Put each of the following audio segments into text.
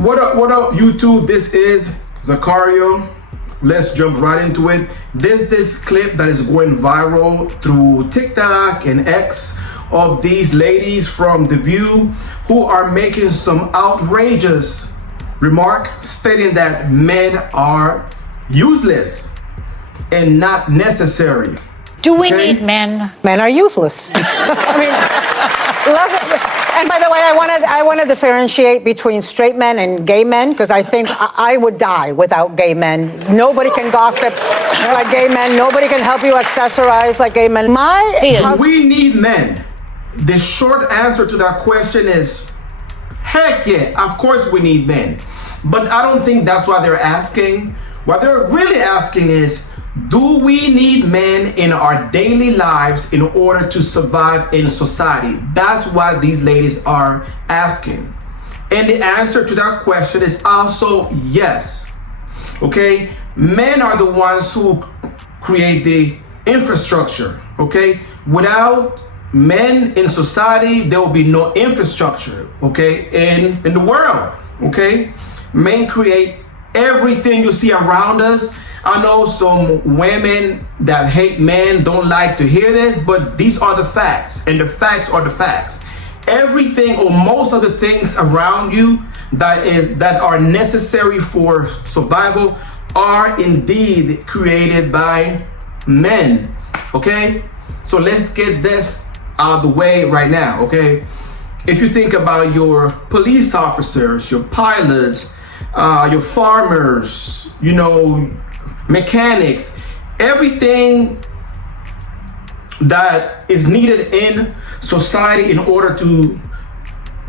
What up, YouTube? This is Zacario. Let's jump right into it. This clip that is going viral through TikTok and X of these ladies from The View who are making some outrageous remark stating that men are useless and not necessary. Do we need men? Men are useless. I mean, and by the way, I want to differentiate between straight men and gay men because I think I would die without gay men. Nobody can gossip like gay men. Nobody can help you accessorize like gay men. We need men. The short answer to that question is, heck yeah, of course we need men. But I don't think that's what they're asking. What they're really asking is, do we need men in our daily lives in order to survive in society? That's what these ladies are asking. And the answer to that question is also yes. Okay? Men are the ones who create the infrastructure. Okay? Without men in society, there will be no infrastructure. Okay? In the world. Okay? Men create everything you see around us. I know some women that hate men don't like to hear this, but these are the facts, and the facts are the facts. Everything or most of the things around you that are necessary for survival are indeed created by men. Okay? So let's get this out of the way right now, okay? If you think about your police officers, your pilots, your farmers, mechanics, everything that is needed in society in order to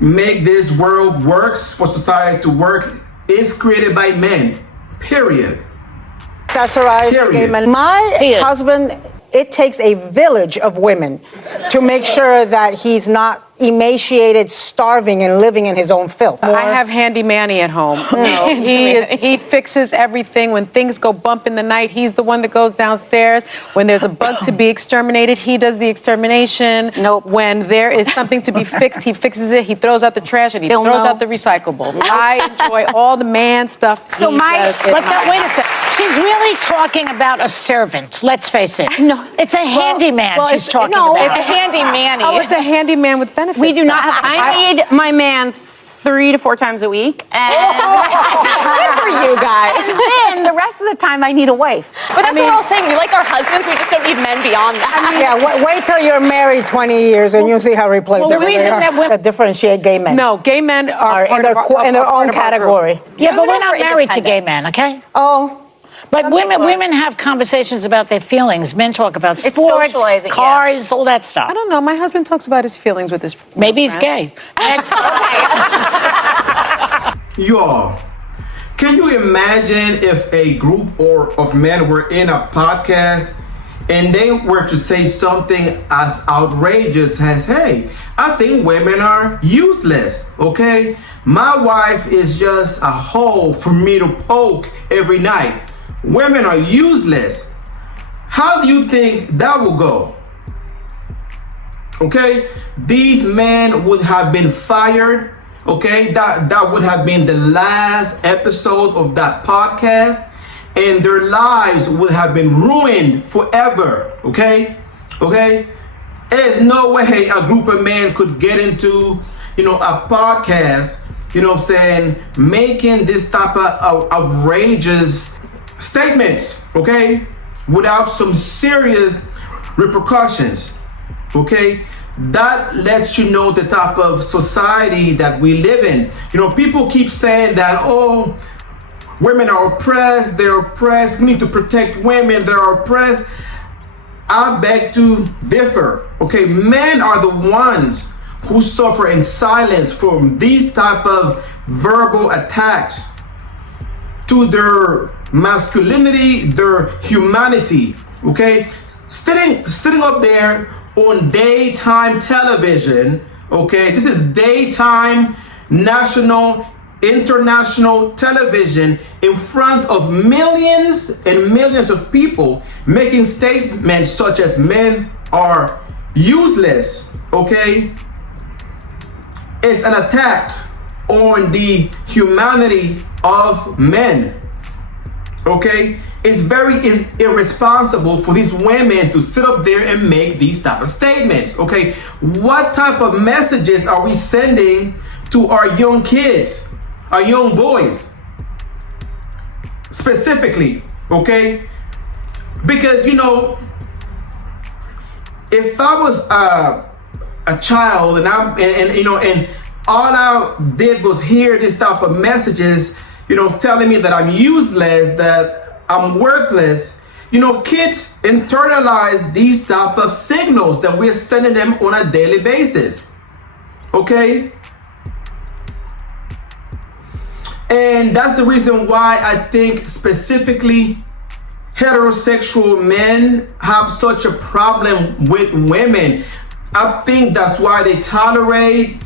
make this world works, for society to work, is created by men. Period. Accessorize the gay men. My husband, it takes a village of women to make sure that he's not emaciated, starving, and living in his own filth. I have Handy Manny at home. He fixes everything. When things go bump in the night, he's the one that goes downstairs. When there's a bug to be exterminated, he does the extermination. Nope. When there is something to be fixed, he fixes it. He throws out the trash and he throws out the recyclables. I enjoy all the man stuff. So wait a second. She's really talking about a servant. Let's face it. No, it's a handyman she's talking about. No, it's a handy manny. Oh, it's a handyman with benefits. We do not have to. I need my man 3 to 4 times a week, and good for you guys. And then the rest of the time, I need a wife. But that's what we're all saying. We like our husbands. We just don't need men beyond that. Yeah, wait till you're married 20 years and you'll see how replaceable they are. Differentiate gay men. No, gay men are in their own category. Yeah, but we're not married to gay men, okay? Oh. But women have conversations about their feelings. Men talk about It's sports, socializing, cars, all that stuff. I don't know. My husband talks about his feelings with his Maybe he's gay. Next. Y'all, can you imagine if a group of men were in a podcast and they were to say something as outrageous as, hey, I think women are useless, okay? My wife is just a hole for me to poke every night. Women are useless. How do you think that will go? Okay? These men would have been fired. Okay? That would have been the last episode of that podcast. And their lives would have been ruined forever. Okay? Okay? There's no way a group of men could get into, a podcast, making this type of outrageous statements, okay, without some serious repercussions, okay? That lets you know the type of society that we live in. People keep saying that, oh, women are oppressed, they're oppressed, we need to protect women, they're oppressed. I beg to differ, okay? Men are the ones who suffer in silence from these type of verbal attacks to their masculinity, their humanity, okay? Sitting up there on daytime television, okay? This is daytime, national, international television in front of millions and millions of people making statements such as men are useless, okay? It's an attack on the humanity of men. Okay? It's irresponsible for these women to sit up there and make these type of statements. Okay? What type of messages are we sending to our young kids, our young boys? Specifically, okay? Because, you know, if I was a child and all I did was hear this type of messages, you know, telling me that I'm useless, that I'm worthless, you know, kids internalize these type of signals that we're sending them on a daily basis. Okay? And that's the reason why I think specifically heterosexual men have such a problem with women. I think that's why they tolerate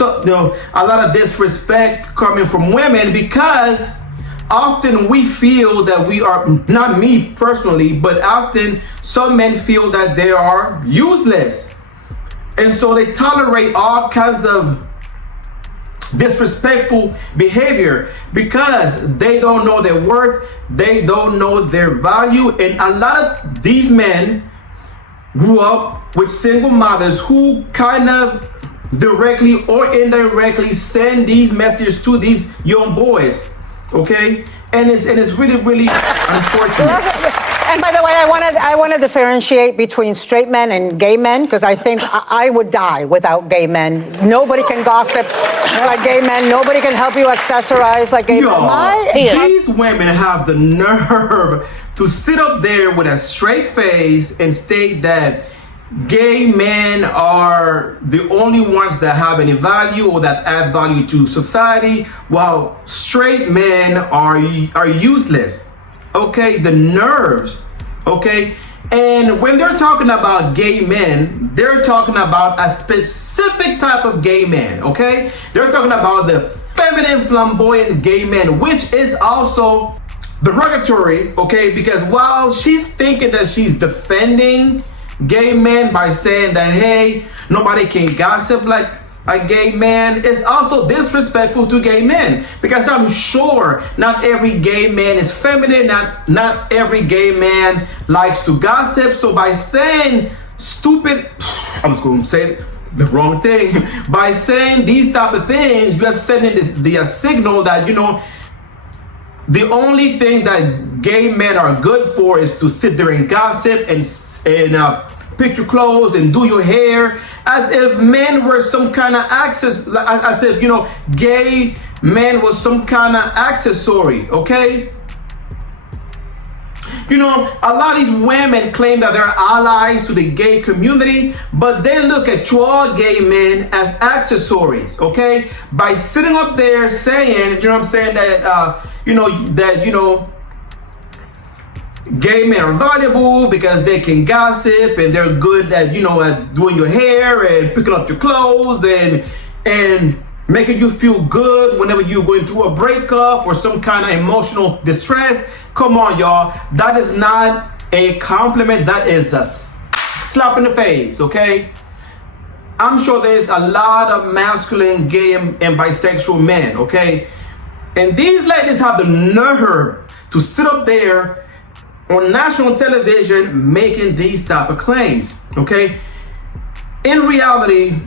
a lot of disrespect coming from women, because often we feel that we are, not me personally, but often some men feel that they are useless. And so they tolerate all kinds of disrespectful behavior because they don't know their worth, they don't know their value. And a lot of these men grew up with single mothers who kind of directly or indirectly send these messages to these young boys. Okay? And it's really, really unfortunate. And by the way, I want to differentiate between straight men and gay men, because I think I would die without gay men. Nobody can gossip like gay men. Nobody can help you accessorize like gay men. These women have the nerve to sit up there with a straight face and state that gay men are the only ones that have any value or that add value to society, while straight men are useless. Okay, the nerves. Okay, and when they're talking about gay men, they're talking about a specific type of gay man. Okay, they're talking about the feminine, flamboyant gay men, which is also derogatory. Okay, because while she's thinking that she's defending gay men by saying that, hey, nobody can gossip like a gay man, it's also disrespectful to gay men, because I'm sure not every gay man is feminine, not every gay man likes to gossip. So by saying stupid, I'm just going to say the wrong thing, by saying these type of things, you're sending the signal that, you know, the only thing that gay men are good for is to sit there and gossip and pick your clothes and do your hair, as if men were some kind of as if, you know, gay men was some kind of accessory. Okay, you know, a lot of these women claim that they're allies to the gay community, but they look at all gay men as accessories. Okay, by sitting up there saying, you know what I'm saying, that you know, gay men are valuable because they can gossip and they're good at, you know, at doing your hair and picking up your clothes and making you feel good whenever you're going through a breakup or some kind of emotional distress. Come on, y'all. That is not a compliment. That is a slap in the face, okay? I'm sure there's a lot of masculine, gay, and bisexual men, okay? And these ladies have the nerve to sit up there on national television making these type of claims. Okay, in reality,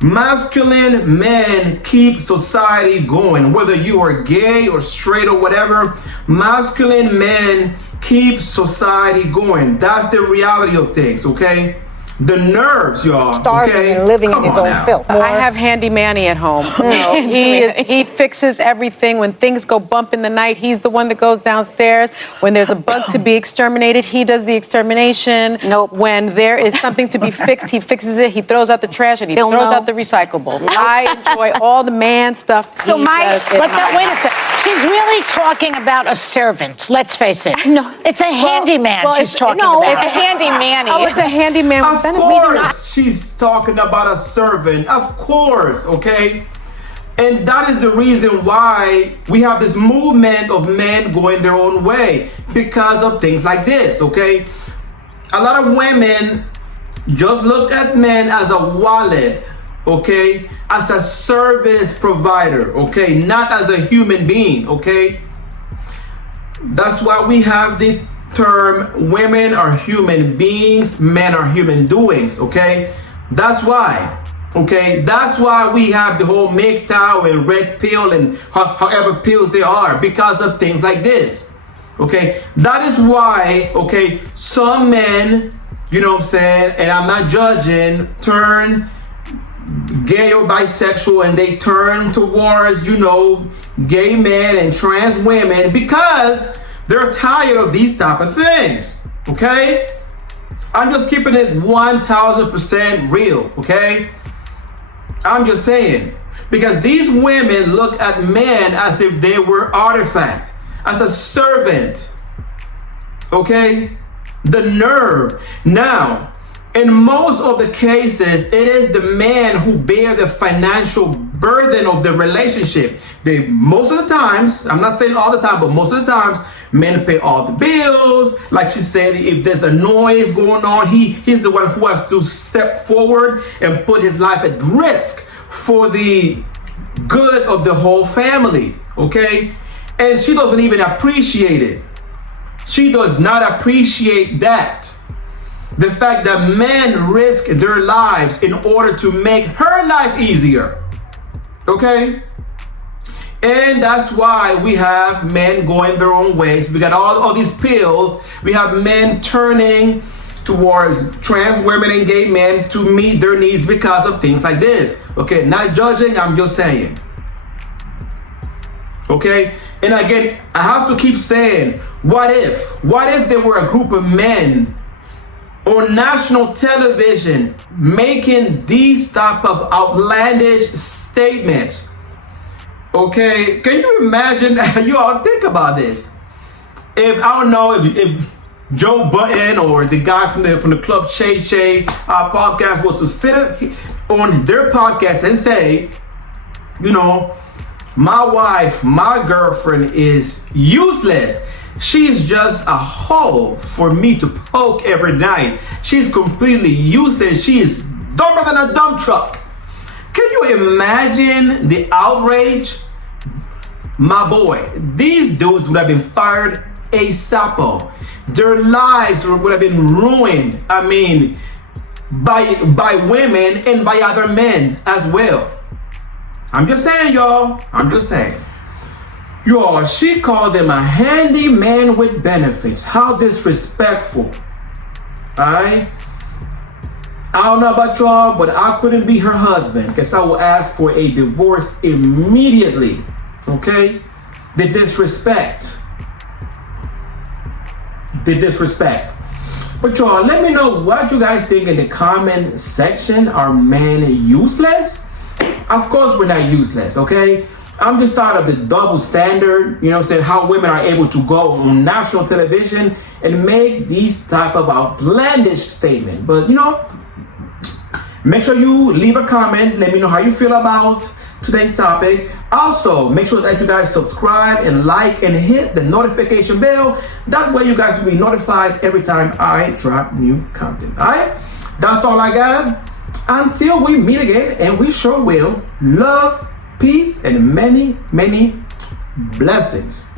masculine men keep society going. Whether you are gay or straight or whatever, masculine men keep society going. That's the reality of things. Okay, the nerves, y'all. Starving and living in his own filth. I have Handy Manny at home. He fixes everything. When things go bump in the night, he's the one that goes downstairs. When there's a bug to be exterminated, he does the extermination. Nope. When there is something to be fixed, he fixes it. He throws out the trash and he throws out the recyclables. I enjoy all the man stuff. So he does at But home. wait a second. She's really talking about a servant. Let's face it. No. It's a handyman she's talking no, about. it's a handy manny. Oh, it's a handyman with Of benefits. course, she's talking about a servant. Of course, okay? And that is the reason why we have this movement of men going their own way, because of things like this, okay? A lot of women just look at men as a wallet, okay? as a service provider, okay? Not as a human being, okay? That's why we have the term women are human beings, men are human doings, okay? That's why, okay? That's why we have the whole MGTOW and red pill and however pills there are, because of things like this, okay? That is why, okay, some men, you know what I'm saying, and I'm not judging, turn gay or bisexual and they turn towards, you know, gay men and trans women because they're tired of these type of things, okay? I'm just keeping it 1000% real, okay? I'm just saying, because these women look at men as if they were artifact, as a servant, okay? The nerve. Now, in most of the cases, it is the man who bear the financial burden of the relationship. Most of the times, I'm not saying all the time, but most of the times, men pay all the bills. Like she said, if there's a noise going on, he's the one who has to step forward and put his life at risk for the good of the whole family, okay? And she doesn't even appreciate it. She does not appreciate that. The fact that men risk their lives in order to make her life easier, okay? And that's why we have men going their own ways. We got all these pills. We have men turning towards trans women and gay men to meet their needs because of things like this. Okay, not judging, I'm just saying. Okay, and again, I have to keep saying, what if there were a group of men on national television making these type of outlandish statements? Okay, can you imagine? You all think about this. If I don't know if Joe Budden or the guy from the Club Shay Shay podcast was to sit on their podcast and say, you know, my wife, my girlfriend is useless. She's just a hole for me to poke every night. She's completely useless. She is dumber than a dump truck. Can you imagine the outrage? My boy, these dudes would have been fired ASAP. Their lives would have been ruined. I mean, by women and by other men as well. I'm just saying, y'all. I'm just saying. Y'all, she called him a handy man with benefits. How disrespectful. Alright? I don't know about y'all, but I couldn't be her husband because I will ask for a divorce immediately. Okay? The disrespect. The disrespect. But y'all, let me know what you guys think in the comment section. Are men useless? Of course we're not useless, okay? I'm just tired of the double standard, you know what I'm saying, how women are able to go on national television and make these type of outlandish statements. But, you know, make sure you leave a comment. Let me know how you feel about today's topic. Also, make sure that you guys subscribe and like and hit the notification bell. That way you guys will be notified every time I drop new content. All right? That's all I got. Until we meet again, and we sure will, love, peace, and many, many blessings.